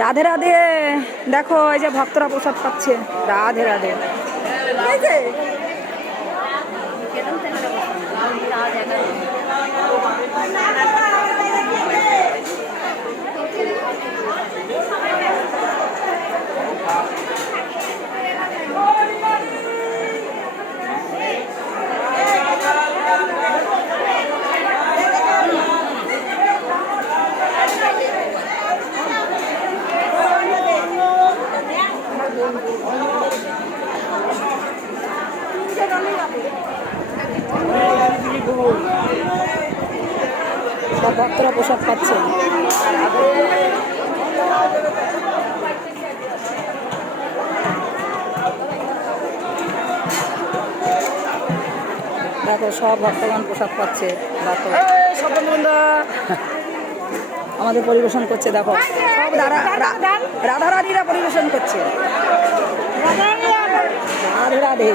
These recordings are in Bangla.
রাধে রাধে। দেখো এই যে ভক্তরা প্রসাদ পাচ্ছে। রাধে রাধে। সব ভক্তরা প্রসাদ পাচ্ছে। দেখো সব ভক্তগণ প্রসাদ পাচ্ছে। দেখো আমাদের পরিবেশন করছে। দেখো সব রাধারানীরা পরিবেশন করছে। রাধে রাধে।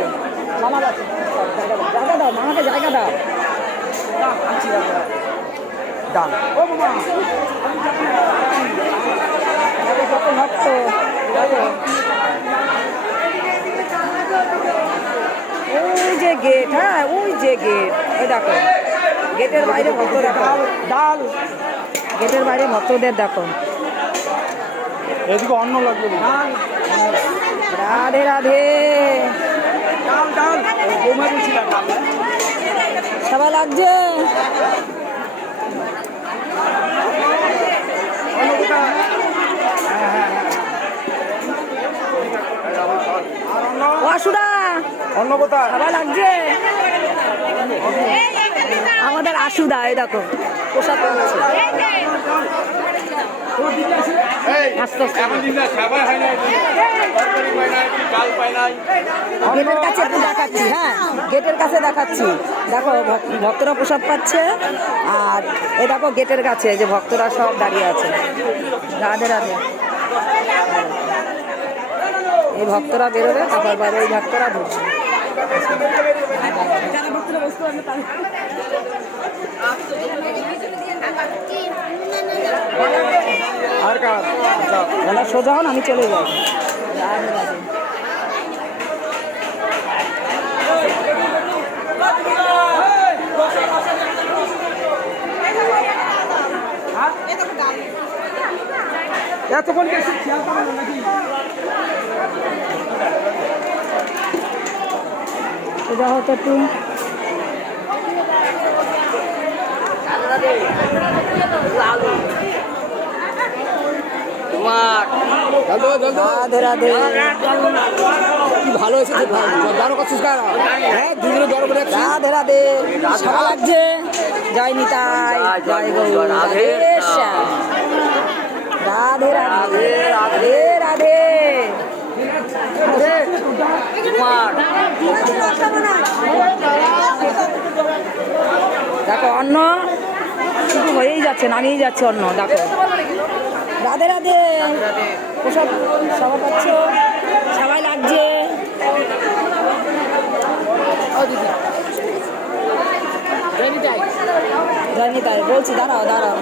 মামা যাচ্ছে, জায়গা দাও মামাকে, জায়গা দাও। কত ভক্ত। ওই যে গেট, হ্যাঁ ওই যে গেট, ওই দেখো গেটের বাইরে ভক্ত। দেখো ডাল, গেটের বাইরে ভক্তদের দেখো। এদিকে অন্ন লাগবে। রাধে রাধে। সবাই লাগছে। অসুদা অন্ন কোথায়? সবাই লাগছে। আমাদের আশুদা এই দেখো প্রসাদ পাচ্ছে। গেটের কাছে দেখাচ্ছি, হ্যাঁ গেটের কাছে দেখাচ্ছি। দেখো ভক্তরা প্রসাদ পাচ্ছে। আর এ দেখো গেটের কাছে যে ভক্তরা সব দাঁড়িয়ে আছে। রাধে রাধে। এই ভক্তরা বেরোবে, তারপর বাইরে এই ভক্তরা ঢুকবে। সোজা হন, আমি চলে যাই। রাধে রাধে। এতক্ষণ খেয়াল করেন নাকি? সোজা হতো একটু। রাধে রাধে। কি ভালো হয়েছে, জানো কত হ্যাঁ দুজনে গর্ব। রাধে রাধে। সবাই লাগছে। জয় নিতাই, জয় গৌর রাধে শ্যাম। রাধে রাধে। রাধে রাধে। দেখো অন্ন শুধু হয়েই যাচ্ছে, নামিয়েই যাচ্ছে অন্ন। দেখো রাধে রাধে। প্রসাদ সবাই পাচ্ছ, সবাই লাগছে। জয় নিতাই বলছি, দাঁড়াও দাঁড়াও।